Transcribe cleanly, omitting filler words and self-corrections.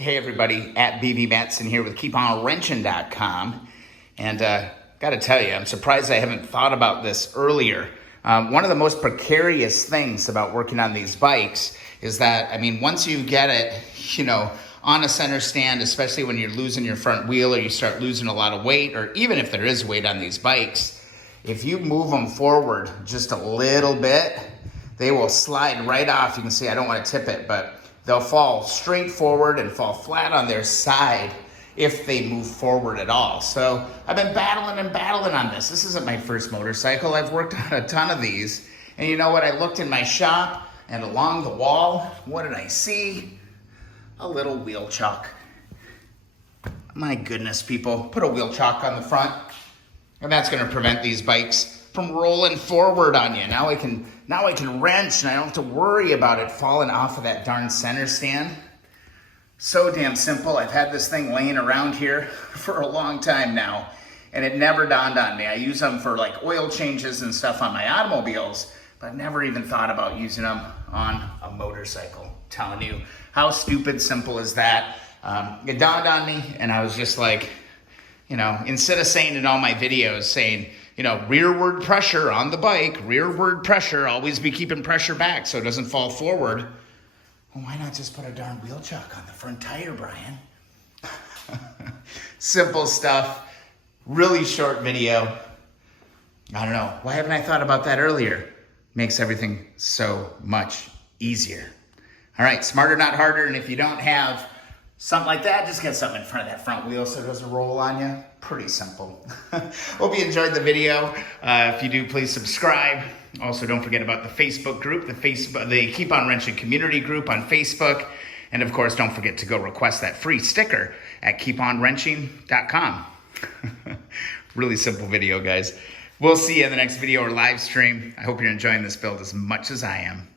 Hey everybody, at BB Matson here with KeepOnWrenching.com, and got to tell you, I'm surprised I haven't thought about this earlier. One of the most precarious things about working on these bikes is that, once you get it, on a center stand, especially when you're losing your front wheel or you start losing a lot of weight, or even if there is weight on these bikes, if you move them forward just a little bit, they will slide right off. You can see I don't want to tip it, but they'll fall straight forward and fall flat on their side if they move forward at all. So I've been battling on this. This isn't my first motorcycle. I've worked on a ton of these. And you know what? I looked in my shop and along the wall, what did I see? A little wheel chock. My goodness, people. Put a wheel chock on the front, and that's going to prevent these bikes from rolling forward on you. Now I can wrench and I don't have to worry about it falling off of that darn center stand. So damn simple. I've had this thing laying around here for a long time now, and it never dawned on me. I use them for like oil changes and stuff on my automobiles, but I never even thought about using them on a motorcycle. I'm telling you, how stupid simple is that? It dawned on me, and I was just like, instead of saying in all my videos, saying, rearward pressure on the bike, rearward pressure, always be keeping pressure back so it doesn't fall forward. Well, why not just put a darn wheel chock on the front tire, Brian? Simple stuff, really short video. I don't know, why haven't I thought about that earlier? Makes everything so much easier. All right, smarter, not harder, and if you don't have something like that, just get something in front of that front wheel so it doesn't roll on you. Pretty simple. Hope you enjoyed the video. If you do, please subscribe. Also, don't forget about the Facebook group, the Keep On Wrenching community group on Facebook. And of course, don't forget to go request that free sticker at KeepOnWrenching.com. Really simple video, guys. We'll see you in the next video or live stream. I hope you're enjoying this build as much as I am.